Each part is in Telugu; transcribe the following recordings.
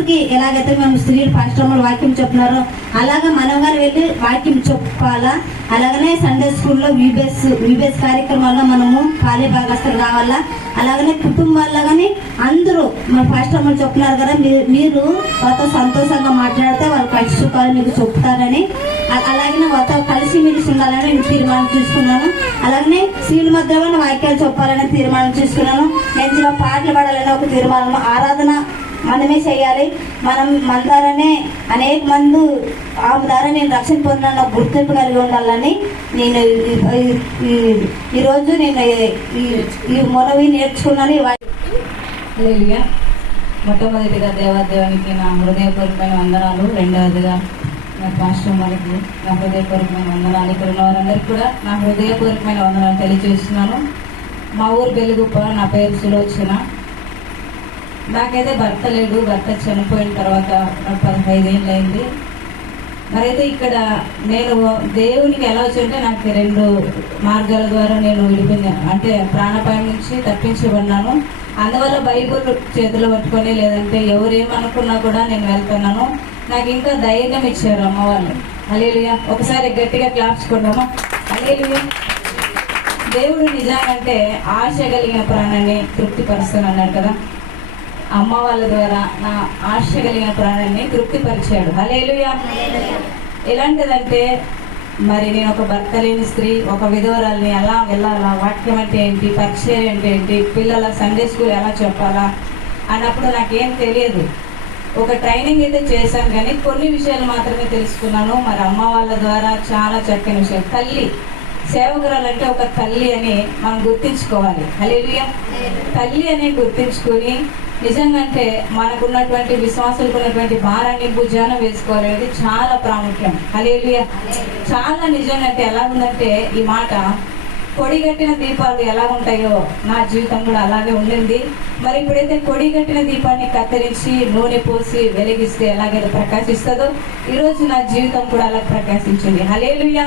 అందరికీ ఎలాగైతే మేము స్త్రీలు పరిశ్రమలు వాక్యం చెప్తున్నారో అలాగే మనం కానీ వెళ్ళి వాక్యం చెప్పాలా? అలాగనే సండే స్కూల్లో విబిఎస్ విబిఎస్ కార్యక్రమాల్లో మనము పాలే భాగస్తులు కావాలా? అలాగనే కుటుంబాల్లో కానీ అందరూ మన పరిశ్రమలు చెప్తున్నారు కదా మీరు మీరు వాళ్ళతో సంతోషంగా మాట్లాడితే వాళ్ళ కష్ట సుఖాలు మీకు చెప్తారని. అలాగే వాళ్ళతో కలిసి మెలిసి ఉండాలని నేను తీర్మానం తీసుకున్నాను అలాగనే స్త్రీల మధ్యలో వాక్యాలు చెప్పాలని తీర్మానం తీసుకున్నాను మంచిగా పాటలు పాడాలని ఒక తీర్మానం ఆరాధన మనమే చేయాలి. మనం మన ద్వారానే అనేక మంది ఆమె ద్వారా నేను రక్షణ పొందిన గుర్తింపు కలిగి ఉండాలని నేను ఈ- ఈరోజు నేను ఈ- ఈ- మొరవి నేర్చుకున్నాను. ఈ మొట్టమొదటిగా దేవాదేవానికి నా హృదయపూర్వకమైన వందనాలు. రెండవదిగా నా పాస్టర్ వారికి నా హృదయపూర్వకమైన వందనాలు. ఇక్కడ ఉన్న వారందరికీ కూడా నా హృదయపూర్వకమైన వందనాలు తెలియజేస్తున్నాను. మా ఊరు బెలుగుప్ప నా పేరు సులోచన. నాకైతే భర్త లేడు భర్త చనిపోయిన తర్వాత పదహైదేళ్ళు అయింది మరైతే ఇక్కడ నేను దేవునికి ఎలా వచ్చింటే నాకు రెండు మార్గాల ద్వారా నేను విడిపోయిన అంటే ప్రాణపాయం నుంచి తప్పించబడినాను అందువల్ల బైబుల్ చేతిలో పట్టుకొని లేదంటే ఎవరేమనుకున్నా కూడా నేను వెళ్తున్నాను. నాకు ఇంకా ధైర్యం ఇచ్చారు అమ్మ వాళ్ళు అలేలుయా ఒకసారి గట్టిగా క్లాప్స్ కొన్నామా అలేలుయా దేవుడు నిజానంటే ఆశ కలిగిన ప్రాణాన్ని తృప్తిపరుస్తాను అన్నాడు కదా. అమ్మ వాళ్ళ ద్వారా నా ఆశ కలిగిన ప్రాణాన్ని తృప్తిపరిచాడు. హలేలుయా ఎలాంటిదంటే మరి నేను ఒక భర్త లేని స్త్రీ ఒక విధవరాల్ని ఎలా వెళ్ళాలా వాక్యం అంటే ఏంటి పరిచయం అంటే ఏంటి పిల్లల సండే స్కూల్ ఎలా చెప్పాలా అన్నప్పుడు నాకేం తెలియదు. ఒక ట్రైనింగ్ అయితే చేశాను కానీ కొన్ని విషయాలు మాత్రమే తెలుసుకున్నాను. మరి అమ్మ వాళ్ళ ద్వారా చాలా చక్కని విషయం తల్లి సేవకురాలంటే ఒక తల్లి అని మనం గుర్తించుకోవాలి. హలేలుయా తల్లి అని గుర్తించుకొని నిజంగా మనకున్నటువంటి విశ్వాసులకు ఉన్నటువంటి భారాన్ని భుజాన వేసుకోవాలనేది చాలా ప్రాముఖ్యం. హలేలుయా చాలా నిజంగా అంటే ఎలా ఉందంటే ఈ మాట కొడిగట్టిన దీపాలు ఎలా ఉంటాయో నా జీవితం కూడా అలాగే ఉండింది. మరి ఇప్పుడైతే కొడిగట్టిన దీపాన్ని కత్తిరించి నూనె పోసి వెలిగిస్తే ఎలాగైతే ప్రకాశిస్తుందో ఈరోజు నా జీవితం కూడా అలా ప్రకాశించింది. హలేలుయా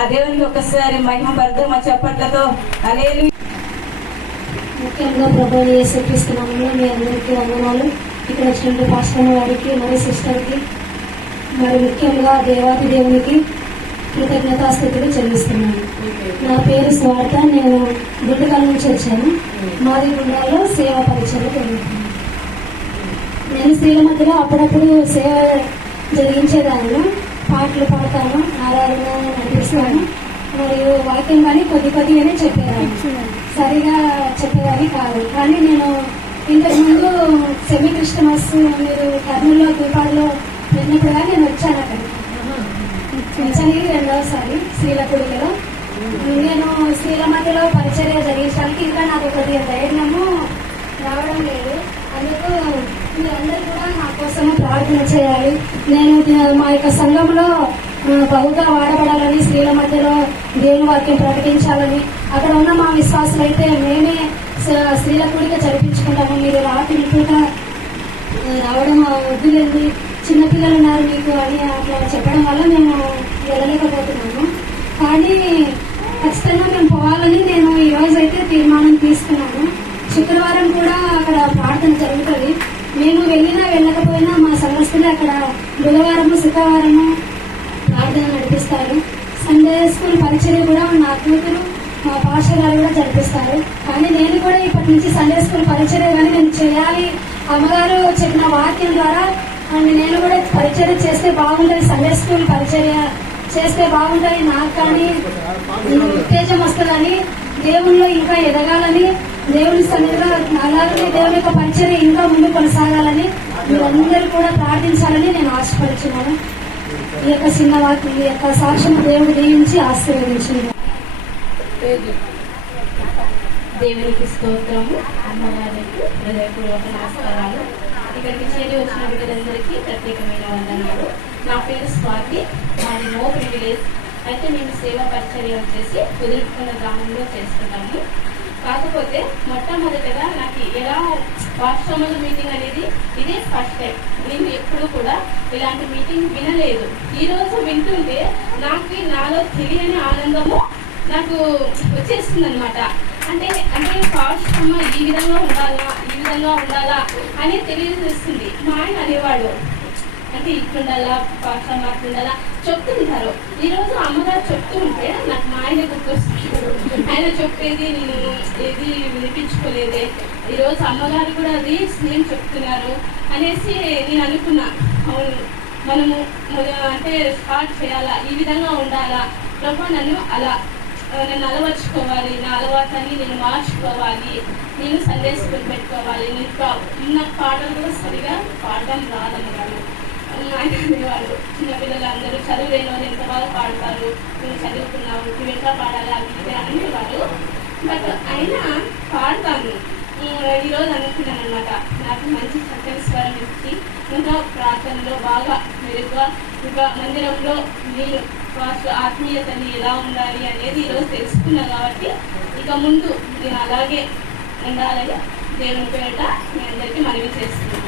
ఆ దేవునికి ఒకసారి మహిమ పడదు మా చప్పట్లతో. హలేలు ముఖ్యంగా ప్రభు యేసుక్రీస్తున్నాము మీ అందరికీ వందనాలు. ఇక్కడ వచ్చినట్టు పాస్టర్ వారికి మరి సిస్టర్కి మరి ముఖ్యంగా దేవాది దేవునికి కృతజ్ఞతాస్థితులు చెల్లిస్తున్నాను. స్వార్థ నేను గుంటకల్ నుంచి వచ్చాను. మాది గుండాలో సేవా పరీక్షలు జరుగుతుంది. నేను స్త్రీల మధ్యలో అప్పుడప్పుడు సేవ జరిగించేదాన్ని. పాటలు పాడతాను ఆరాధన నడిపిస్తాను. మరియు వాక్యం కానీ కొద్ది కొద్దిగానే చెప్పేదాన్ని సరిగా చెప్పేదాన్ని కాదు. కానీ నేను ఇంతకుముందు సెమీ క్రిస్టమస్ మీరు కర్నూలులో దీపాల్లో వెళ్ళినప్పుడు కానీ నేను వచ్చాను అక్కడికి. వచ్చాను రెండవసారి స్త్రీల కొడుకులో నేను స్త్రీల మధ్యలో పరిచర్య జరిగించడానికి ఇంకా నాకు కొద్దిగా ధైర్యము రావడం లేదు. అందుకు మీరందరూ కూడా నా కోసం ప్రార్థన చేయాలి. నేను మా యొక్క సంఘంలో బహుగా వాడబడాలని స్త్రీల మధ్యలో దేవుని వాక్యం ప్రకటించాలని అక్కడ ఉన్న మా విశ్వాసులు అయితే మేమే స్త్రీల కూడిక జరిపించుకుంటాము. మీరు రాత్రి కూడా రావడం వద్దులేండి. చిన్నపిల్లలు ఉన్నారు మీకు అని అట్లా చెప్పడం వల్ల మేము వెళ్ళలేకపోతున్నాము. కానీ ఖచ్చితంగా మేము పోవాలని నేను ఈ రోజు అయితే తీర్మానం తీసుకున్నాను. శుక్రవారం కూడా అక్కడ ప్రార్థన జరుగుతుంది. మేము వెళ్ళినా వెళ్ళకపోయినా మా సంస్థలు అక్కడ బుధవారము శుక్రవారము ప్రార్థన నడిపిస్తారు. సండే స్కూల్ పరిచర్య కూడా నా కూతురు మా పాష కూడా జరిపిస్తారు. కానీ నేను కూడా ఇప్పటి నుంచి సండే స్కూల్ పరిచర్య కానీ నేను చేయాలి. అమ్మగారు చెప్పిన వాక్యం ద్వారా అండ్ నేను కూడా పరిచర్య చేస్తే బాగుంటుంది సండే స్కూల్ పరిచర్య. చేస్తే బాగుంటుంది నాకు కానీ ఉత్తేజం వస్తుందని దేవుళ్ళు ఇంకా ఎదగాలని దేవుని సన్నిధిలో అలాగే దేవుని యొక్క పరిచయం ఇంకా ముందు కొనసాగాలని మీరందరూ కూడా ప్రార్థించాలని నేను ఆశపడుచున్నాను. ఈ యొక్క చిన్న వాక్యం ఈ యొక్క సాక్ష్యం దేవుడు దీవించి ఆశీర్వదించింది దేవునికి స్తోత్రము అమ్మవారికి హృదయపూర్వక నమస్కారాలు. ఇక్కడికి చేరి వచ్చిన బిడ్డలందరికీ ప్రత్యేకమైన వందనాలు. నా పేరు స్వాతి. మాది నో ప్రివిలేజ్. అయితే మేము సేవా పరిచర్య వచ్చేసి కుదురుకున్న గ్రామంలో చేస్తున్నాము. కాకపోతే మొట్టమొదటగా నాకు ఎలా వాస్తవముల మీటింగ్ అనేది ఇదే ఫస్ట్ టైం. నేను ఎప్పుడు కూడా ఇలాంటి మీటింగ్ వినలేదు. ఈరోజు వింటుంటే నాకు నాలో తెలియని ఆనందము నాకు వచ్చేస్తుంది అనమాట అంటే అంటే పాస్టమ్మ ఈ విధంగా ఉండాలా ఈ విధంగా విధంగా ఉండాలా అని తెలియజేస్తుంది మా ఆయన అనేవాడు. అంటే ఇట్లుండాలా పాఠం మాట్లాడాలా చెప్తుంటారు. ఈ రోజు అమ్మగారు చెప్తూ ఉంటే నాకు మా ఆయన గుర్తొస్తుంది. ఆయన చెప్పేది నేను ఏది వినిపించుకోలేదే. ఈరోజు అమ్మగారు కూడా అది స్నేహం చెప్తున్నారు అనేసి నేను అనుకున్నా. అవును మనము అంటే స్టార్ట్ చేయాలా? ఈ విధంగా ఉండాలా? ప్రభు నన్ను అలా నన్ను అలవర్చుకోవాలి. నా అలవాటాన్ని నేను మార్చుకోవాలి. నేను సందేశం పెట్టుకోవాలి. నేను ఉన్న పాటలు కూడా సరిగా పాడడం రాదన్నారు ఆయన అనేవాడు చిన్నపిల్లలు అందరూ చదువు లేని వాళ్ళు ఎంత బాగా పాడతారు నువ్వు చదువుకున్నావు నువ్వు ఎట్లా పాడాలి అది అనేవాళ్ళు బట్ అయినా పాడతాను. ఈరోజు అనుకున్నాను అనమాట నాకు మంచి చక్కని స్వరం ఇచ్చి ఇంకా ప్రార్థనలో బాగా మెరుగ్గా ఇంకా మందిరంలో నేను ఫాస్ట్ ఆత్మీయతని ఎలా ఉండాలి అనేది ఈరోజు తెలుసుకున్నా కాబట్టి ఇక ముందు నేను అలాగే ఉండాలని దేవుని పేట మీ అందరికీ మనవి చేస్తున్నాను.